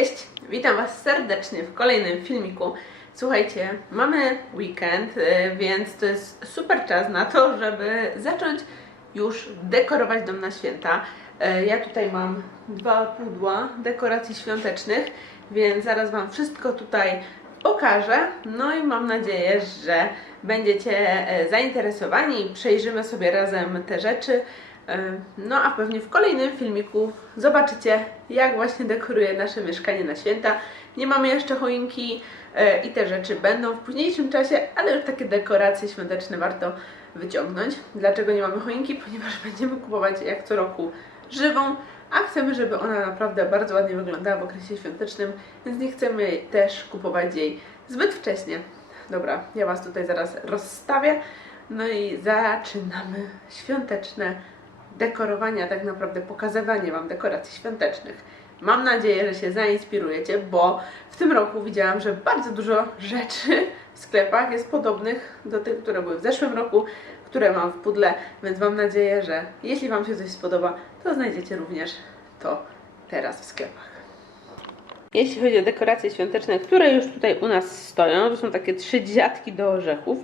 Cześć, witam Was serdecznie w kolejnym filmiku. Słuchajcie, mamy weekend, y, więc to jest super czas na to, żeby zacząć już dekorować dom na święta. Y, Ja tutaj mam dwa pudła dekoracji świątecznych, więc zaraz Wam wszystko tutaj pokażę. No i mam nadzieję, że będziecie e, zainteresowani przejrzymy sobie razem te rzeczy. E, No a pewnie w kolejnym filmiku zobaczycie, jak właśnie dekoruję nasze mieszkanie na święta. Nie mamy jeszcze choinki e, i te rzeczy będą w późniejszym czasie, ale już takie dekoracje świąteczne warto wyciągnąć. Dlaczego nie mamy choinki? Ponieważ będziemy kupować jak co roku żywą, a chcemy, żeby ona naprawdę bardzo ładnie wyglądała w okresie świątecznym, więc nie chcemy też kupować jej zbyt wcześnie. Dobra, ja Was tutaj zaraz rozstawię. No i zaczynamy świąteczne dekorowanie, a tak naprawdę pokazywanie Wam dekoracji świątecznych. Mam nadzieję, że się zainspirujecie, bo w tym roku widziałam, że bardzo dużo rzeczy w sklepach jest podobnych do tych, które były w zeszłym roku, które mam w pudle, więc mam nadzieję, że jeśli Wam się coś spodoba, to znajdziecie również to teraz w sklepach. Jeśli chodzi o dekoracje świąteczne, które już tutaj u nas stoją, to są takie trzy dziadki do orzechów.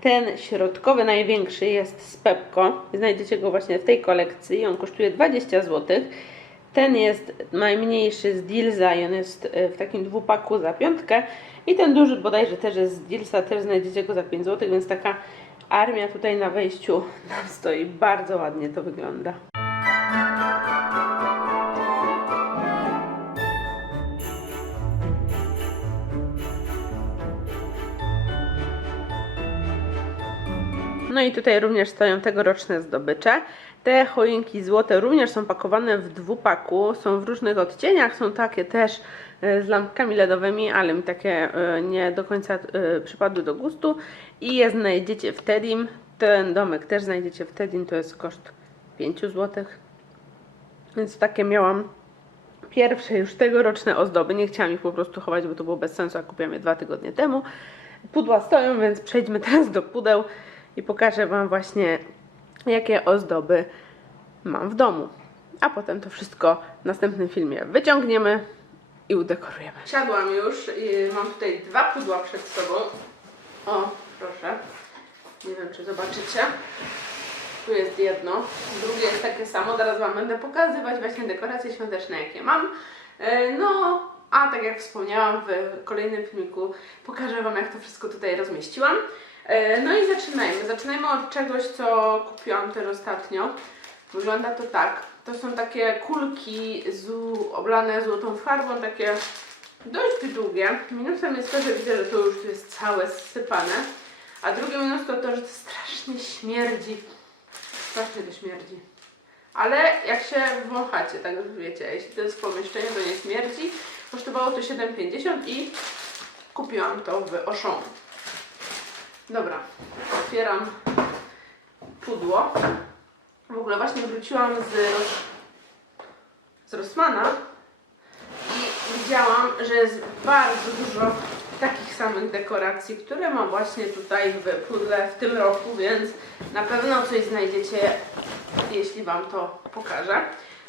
Ten środkowy, największy jest z Pepko. Znajdziecie go właśnie w tej kolekcji. On kosztuje 20 zł. Ten jest najmniejszy z Dilsa i on jest e, w takim dwupaku za piątkę. I ten duży bodajże też jest z Dilsa, też znajdziecie go za 5 zł, więc taka armia tutaj na wejściu nam stoi. Bardzo ładnie to wygląda. No i tutaj również stoją tegoroczne zdobycze. Te choinki złote również są pakowane w dwupaku, są w różnych odcieniach, są takie też e, z lampkami LEDowymi, ale mi takie e, nie do końca e, przypadły do gustu. I je znajdziecie w Tedim. Ten domek też znajdziecie w Tedim, to jest koszt 5 zł. Więc takie miałam pierwsze już tegoroczne ozdoby. Nie chciałam ich po prostu chować, bo to było bez sensu, a kupiłam je dwa tygodnie temu. Pudła stoją, więc przejdźmy teraz do pudeł i pokażę Wam właśnie, jakie ozdoby mam w domu. A potem to wszystko w następnym filmie wyciągniemy i udekorujemy. Siadłam już i mam tutaj dwa pudła przed sobą. O, proszę. Nie wiem, czy zobaczycie. Tu jest jedno, drugie jest takie samo. Zaraz Wam będę pokazywać właśnie dekoracje świąteczne, jakie mam. E, No, a tak jak wspomniałam w kolejnym filmiku, pokażę Wam, jak to wszystko tutaj rozmieściłam. E, No i zaczynajmy. Zaczynajmy od czegoś, co kupiłam też ostatnio. Wygląda to tak. To są takie kulki z, oblane złotą farbą, takie dość długie. Minusem jest to, że widzę, że to już jest całe zsypane. A drugi minus to to, że to strasznie śmierdzi. Strasznie to śmierdzi. Ale jak się wąchacie, tak wiecie, jeśli to jest w pomieszczeniu, to nie śmierdzi. Kosztowało to 7,50 i kupiłam to w Auchan. Dobra, otwieram pudło. W ogóle właśnie wróciłam z, z Rossmana i widziałam, że jest bardzo dużo takich samych dekoracji, które mam właśnie tutaj w pudle w tym roku, więc na pewno coś znajdziecie, jeśli Wam to pokażę.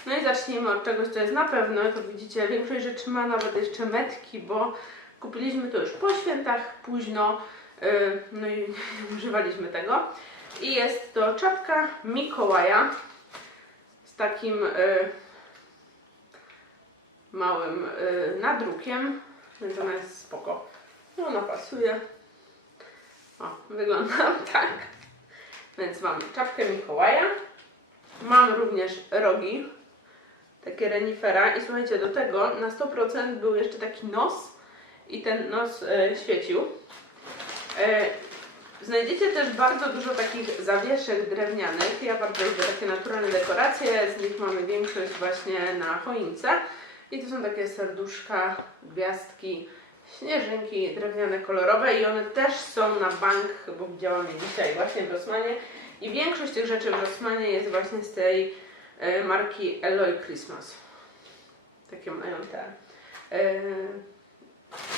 No i zacznijmy od czegoś, co jest na pewno, jak widzicie, większość rzeczy ma nawet jeszcze metki, bo kupiliśmy to już po świętach, późno, yy, no i używaliśmy tego. I jest to czapka Mikołaja z takim yy, małym yy, nadrukiem, więc ona jest spoko. No ona pasuje. O, wygląda tak. Więc mam czapkę Mikołaja. Mam również rogi, takie renifera i słuchajcie, do tego na 100% był jeszcze taki nos i ten nos e, świecił. E, znajdziecie też bardzo dużo takich zawieszek drewnianych. Ja bardzo lubię takie naturalne dekoracje, z nich mamy większość właśnie na choince. I to są takie serduszka, gwiazdki, śnieżynki drewniane, kolorowe i one też są na bank, bo widziałam je dzisiaj właśnie w Rossmanie. I większość tych rzeczy w Rossmanie jest właśnie z tej e, marki Eloy Christmas. Takie mają te e,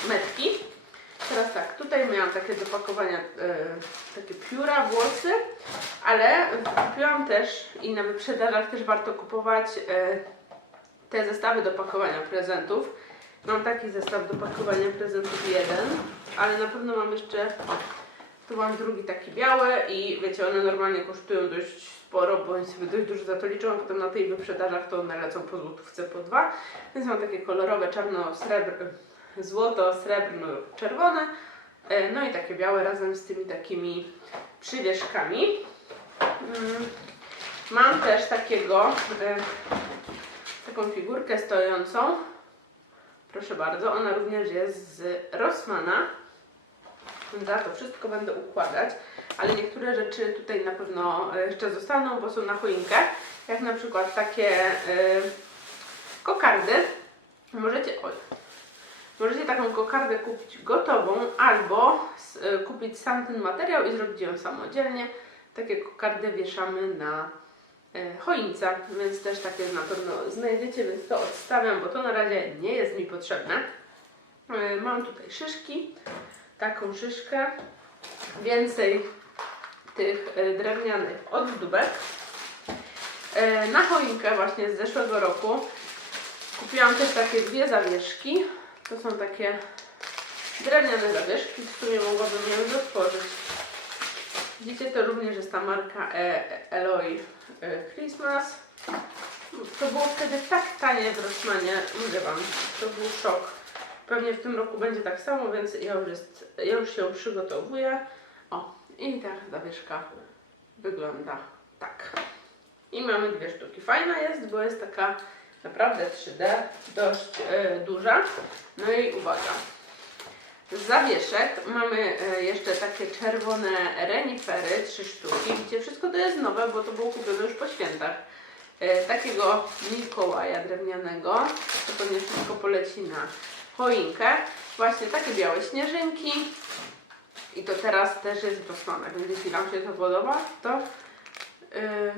metki. Teraz tak, tutaj miałam takie do pakowania, e, takie pióra, włosy, ale kupiłam też i na wyprzedażach też warto kupować te zestawy do pakowania prezentów. Mam taki zestaw do pakowania prezentów jeden, ale na pewno mam jeszcze. Tu mam drugi taki biały i wiecie, one normalnie kosztują dość sporo, bo oni sobie dość dużo za to liczą, a potem na tej wyprzedażach to one lecą po złotówce po dwa. Więc mam takie kolorowe, czarno, srebr, złoto, srebrno, czerwone. E, No i takie białe razem z tymi takimi przywieszkami. Mm, Mam też takiego, e, taką figurkę stojącą. Proszę bardzo, ona również jest z Rossmana. Za to wszystko będę układać, ale niektóre rzeczy tutaj na pewno e, jeszcze zostaną, bo są na choinkę. Jak na przykład takie e, kokardy. Możecie, oj, możecie taką kokardę kupić gotową albo s- e, kupić sam ten materiał i zrobić ją samodzielnie. Takie kokardy wieszamy na choince, więc też takie na pewno znajdziecie, więc to odstawiam, bo to na razie nie jest mi potrzebne. Mam tutaj szyszki, taką szyszkę, więcej tych e, drewnianych ozdóbek. E, Na choinkę właśnie z zeszłego roku kupiłam też takie dwie zawieszki. To są takie drewniane zawieszki, w sumie mogłabym je otworzyć. Widzicie, to również jest ta marka e, Eloy e, Christmas. To było wtedy tak tanie w Rossmanie, mówię Wam, to był szok. Pewnie w tym roku będzie tak samo, więc ja już, jest, ja już się przygotowuję. O, i ta zawieszka wygląda tak. I mamy dwie sztuki. Fajna jest, bo jest taka naprawdę 3D, dość e, duża. No i uwaga. Z zawieszek mamy e, jeszcze takie czerwone renifery, trzy sztuki. Widzicie, wszystko to jest nowe, bo to było kupione już po świętach. E, takiego Mikołaja drewnianego. To pewnie wszystko poleci na choinkę. Właśnie takie białe śnieżynki. I to teraz też jest w Rossmanach, więc jeśli Wam się to podoba, to yy,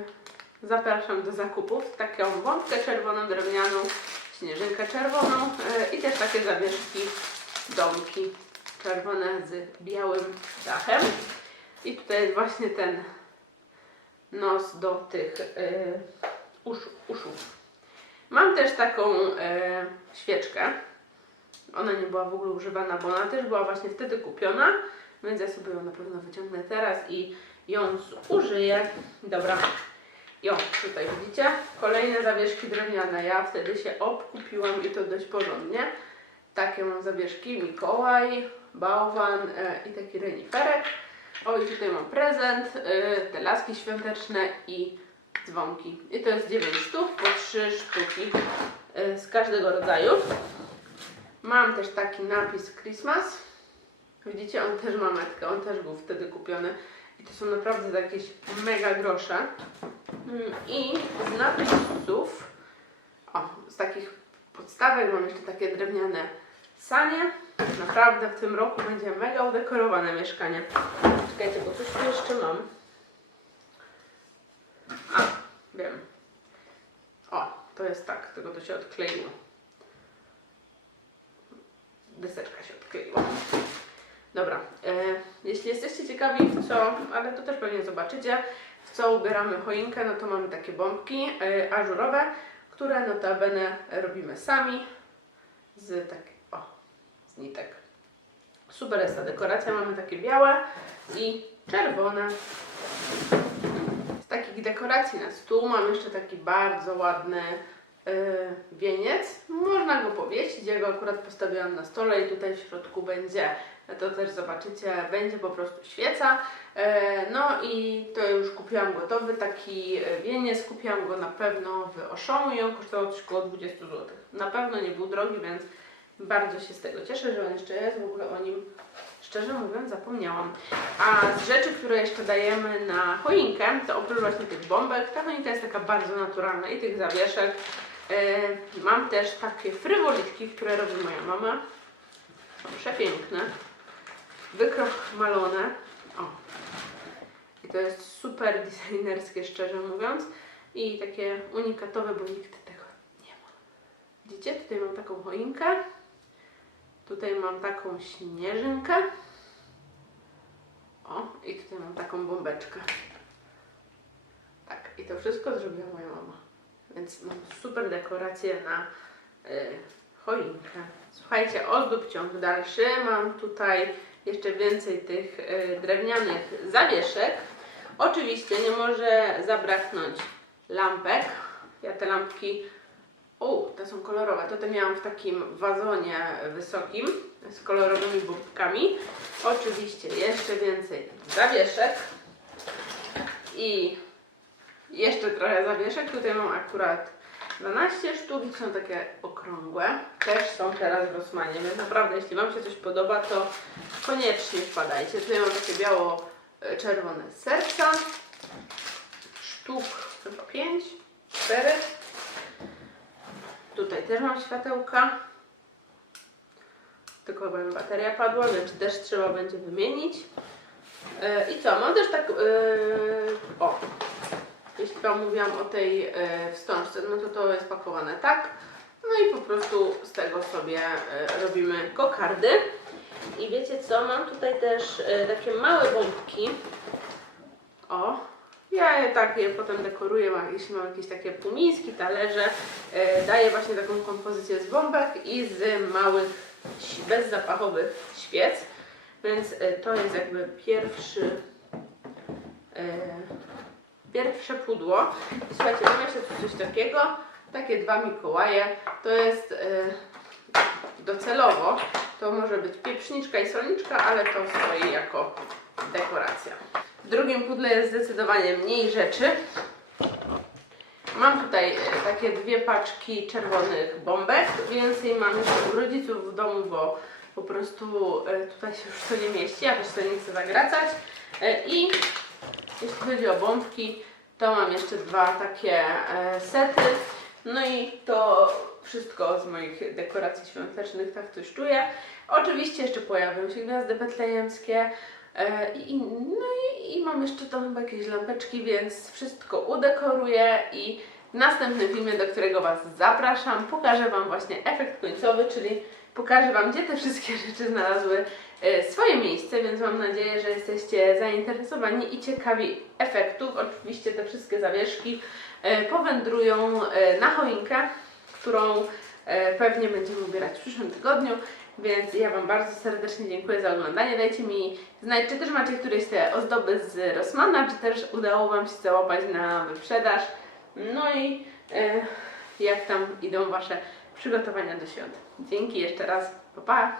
zapraszam do zakupów. Taką bombkę czerwoną, drewnianą, śnieżynkę czerwoną yy, i też takie zawieszki, domki czerwone z białym dachem. I tutaj jest właśnie ten nos do tych yy, uszu, uszu. Mam też taką yy, świeczkę. Ona nie była w ogóle używana, bo ona też była właśnie wtedy kupiona, więc ja sobie ją na pewno wyciągnę teraz i ją zużyję. Dobra. Jo, tutaj widzicie? Kolejne zawieszki drewniane. Ja wtedy się obkupiłam i to dość porządnie. Takie mam zawieszki. Mikołaj, bałwan e, i taki reniferek. O, i tutaj mam prezent, e, te laski świąteczne i dzwonki. I to jest 9 sztuk, po 3 sztuki e, z każdego rodzaju. Mam też taki napis Christmas. Widzicie, on też ma metkę, on też był wtedy kupiony. I to są naprawdę jakieś mega grosze. Mm, I z napisów, o, z takich podstawek mam jeszcze takie drewniane sanie. Naprawdę w tym roku będzie mega udekorowane mieszkanie. Czekajcie, bo coś tu jeszcze mam. A, wiem. O, to jest tak, tego to się odkleiło deseczka się odkleiła. Dobra, e, jeśli jesteście ciekawi w co, ale to też pewnie zobaczycie, w co ubieramy choinkę, no to mamy takie bombki e, ażurowe, które notabene robimy sami z tak, o, z nitek. Super jest ta dekoracja, mamy takie białe i czerwone. Z takich dekoracji na stół mam jeszcze taki bardzo ładny yy, wieniec. Można go powiesić, ja go akurat postawiłam na stole i tutaj w środku będzie, to też zobaczycie, będzie po prostu świeca. Yy, no i to już kupiłam gotowy taki e, wieniec, kupiłam go na pewno w Oszą i on kosztował coś około 20 zł. Na pewno nie był drogi, więc bardzo się z tego cieszę, że on jeszcze jest, w ogóle o nim szczerze mówiąc zapomniałam. A z rzeczy, które jeszcze dajemy na choinkę, to oprócz właśnie tych bombek, ta choinka jest taka bardzo naturalna i tych zawieszek. Yy, mam też takie frywolitki, które robi moja mama. Są przepiękne. Wykrochmalone. O. I to jest super designerskie, szczerze mówiąc. I takie unikatowe, bo nikt tego nie ma. Widzicie? Tutaj mam taką choinkę. Tutaj mam taką śnieżynkę. O, i tutaj mam taką bombeczkę. Tak, i to wszystko zrobiła moja mama. Więc mam super dekorację na y, choinkę. Słuchajcie, ozdób ciąg dalszy. Mam tutaj jeszcze więcej tych e, drewnianych zawieszek. Oczywiście nie może zabraknąć lampek. Ja te lampki, o, te są kolorowe. To te miałam w takim wazonie wysokim z kolorowymi bombkami. Oczywiście jeszcze więcej zawieszek i jeszcze trochę zawieszek. Tutaj mam akurat 12 sztuk i są takie okrągłe. Też są teraz w Rosmanie, więc naprawdę jeśli Wam się coś podoba, to koniecznie wpadajcie. Tutaj mam takie biało-czerwone serca. Sztuk chyba 5, 4. Tutaj też mam światełka. Tylko chyba bateria padła, więc też trzeba będzie wymienić. E, I co, mam też tak, e, o, jeśli Wam mówiłam o tej e, wstążce, no to to jest pakowane tak. No i po prostu z tego sobie e, robimy kokardy. I wiecie co, mam tutaj też e, takie małe bombki. O, ja je tak je potem dekoruję, jeśli mam jakieś takie półmiski, talerze, daję właśnie taką kompozycję z bombek i z małych, bezzapachowych świec. Więc to jest jakby pierwszy, pierwsze pudło. Słuchajcie, mam tu coś takiego, takie dwa Mikołaje. To jest e, docelowo, to może być pieprzniczka i solniczka, ale to stoi jako dekoracja. W drugim pudle jest zdecydowanie mniej rzeczy. Mam tutaj e, takie dwie paczki czerwonych bombek. Więcej mam jeszcze u rodziców w domu, bo po prostu e, tutaj się już to nie mieści, ja też sobie nie chcę zagracać. I jeśli chodzi o bombki, to mam jeszcze dwa takie e, sety. No i to wszystko z moich dekoracji świątecznych, tak coś czuję. Oczywiście jeszcze pojawią się gwiazdy betlejemskie. E, I, no i, i mam jeszcze tam chyba jakieś lampeczki, więc wszystko udekoruję i w następnym filmie, do którego Was zapraszam, pokażę Wam właśnie efekt końcowy, czyli pokażę Wam, gdzie te wszystkie rzeczy znalazły swoje miejsce, więc mam nadzieję, że jesteście zainteresowani i ciekawi efektów. Oczywiście te wszystkie zawieszki e, powędrują e, na choinkę, którą e, pewnie będziemy ubierać w przyszłym tygodniu. Więc ja Wam bardzo serdecznie dziękuję za oglądanie. Dajcie mi znać, czy też macie któreś te ozdoby z Rossmana, czy też udało Wam się załapać na wyprzedaż. No i e, jak tam idą Wasze przygotowania do świąt. Dzięki jeszcze raz. Pa, pa!